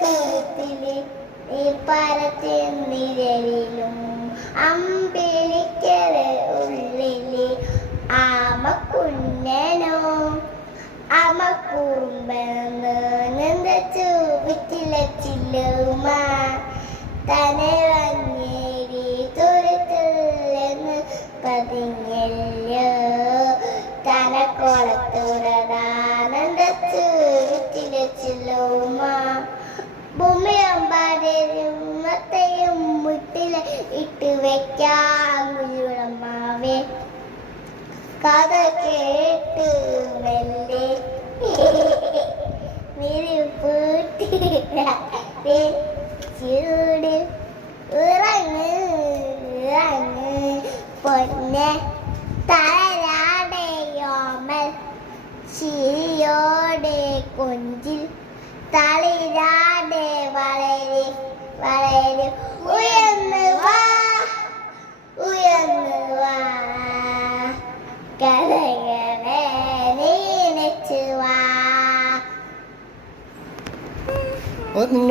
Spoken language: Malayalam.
തുരുത്തില് നീ പരത്തിനിരലിലും അമ്പിളിക്കര ഉള്ളില് ആമക്കുഞ്ഞനോ ആമക്കുറുമ്പെന്ന് നിന്തച്ചു വിറ്റിലച്ചില്ലുമ തന്നെ വന്നേരി തുരുത്തില്ലെന്ന് പതിഞ്ഞല്ലോ തനക്കോളത്തുറതാനന്ദച്ചു വിറ്റിലച്ചില്ലുമ ഭൂമിയമ്പാടെയും മത്തയും മുട്ടില് ഇട്ട് വെക്കാം കുഞ്ഞുളമാവേ കഥ കേട്ട് മെല്ലെ മിരിപ്പൂട്ടി ചൂട് ഉറങ്ങ് ഉറങ്ങ് പൊന്നെ തളരാടെയോമൽ ചിരിയോടെ കൊഞ്ചിൽ തളിരാടെ വളരെ വളരെ ഉയർന്നു വാ ഉയർന്നു വാ കഥകളെ നീനച്ചു വാ.